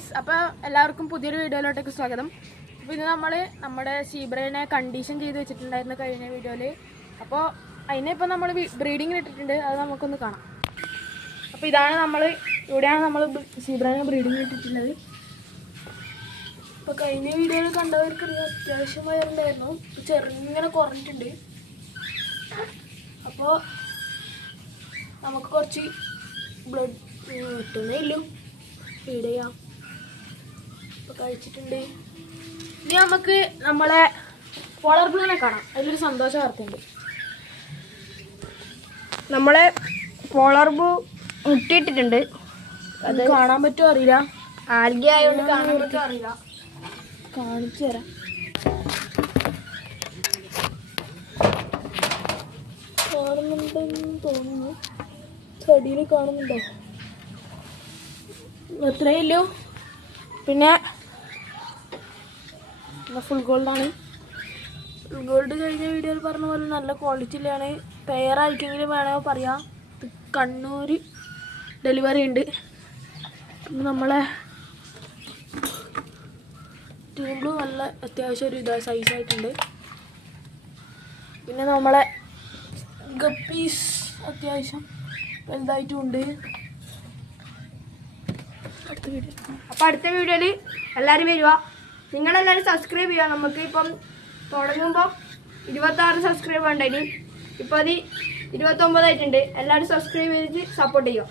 Guys, അപ്പോൾ എല്ലാവർക്കും പുതിയൊരു വീഡിയോയിലോട്ടേക്ക് സ്വാഗതം. അപ്പോൾ ഇത് നമ്മുടെ സീബ്രേനെ കണ്ടീഷൻ ചെയ്ത് വെച്ചിട്ടുണ്ടായിരുന്നു കഴിഞ്ഞ വീഡിയോയിൽ. അപ്പോൾ അതിനെ ഇപ്പോൾ നമ്മൾ ബ്രീഡിങ്ങിന് ഇട്ടിട്ടുണ്ട്, അത് നമുക്കൊന്ന് കാണാം. അപ്പോൾ ഇവിടെയാണ് നമ്മൾ സീബ്രേനെ ബ്രീഡിങ്ങിന് ഇട്ടിട്ടുള്ളത്. അപ്പോൾ കഴിഞ്ഞ വീഡിയോയിൽ കണ്ടവർക്കറിയാം, അത്യാവശ്യം വയറുണ്ടായിരുന്നു, ചെറുങ്ങനെ കുറഞ്ഞിട്ടുണ്ട്. അപ്പോൾ നമുക്ക് കുറച്ച് ബ്ലഡ് കിട്ടുന്നേ ഇല്ലു ഫീഡ് ചെയ്യാം. ഇപ്പോൾ കഴിച്ചിട്ടുണ്ട്. ഇനി നമുക്ക് നമ്മളെ പോളർ ബ്ലൂവിനെ കാണാം. അതിലൊരു സന്തോഷ വാർത്തയുണ്ട്. നമ്മളെ പോളർ ബ്ലൂ മുട്ടിയിട്ടിട്ടുണ്ട്. അത് കാണാൻ പറ്റുമോ അറിയില്ല, ആൽഗ ആയതുകൊണ്ട് കാണാൻ പറ്റുമോ അറിയില്ല. കാണിച്ചു തരാം. കാണുന്നുണ്ടെന്ന് തോന്നുന്നു, ചെടിയിൽ കാണുന്നുണ്ടോ? എത്രയല്ലോ. പിന്നെ ഫുൾ ഗോൾഡാണ്. ഫുൾ ഗോൾഡ് കഴിഞ്ഞ വീഡിയോയിൽ പറഞ്ഞ പോലെ നല്ല ക്വാളിറ്റിയിലാണ്. പെയറായിരിക്കെങ്കിലും വേണമെങ്കിൽ പറയാം. കണ്ണൂർ ഡെലിവറി ഉണ്ട്. നമ്മളെ ടീം ബ്ലൂ നല്ല അത്യാവശ്യം ഒരു സൈസായിട്ടുണ്ട്. പിന്നെ നമ്മളെ ഗപ്പീസ് അത്യാവശ്യം വലുതായിട്ടുമുണ്ട്. അപ്പോൾ അടുത്ത വീഡിയോയിൽ എല്ലാവരും വരിക. നിങ്ങളെല്ലാവരും സബ്സ്ക്രൈബ് ചെയ്യുക. നമുക്ക് ഇപ്പം തുടങ്ങുമ്പോൾ 26 സബ്സ്ക്രൈബ് ഉണ്ട്. ഇനി ഇപ്പോൾ അത് 29 ആയിട്ടുണ്ട്. എല്ലാവരും സബ്സ്ക്രൈബ് ചെയ്ത് സപ്പോർട്ട് ചെയ്യുക.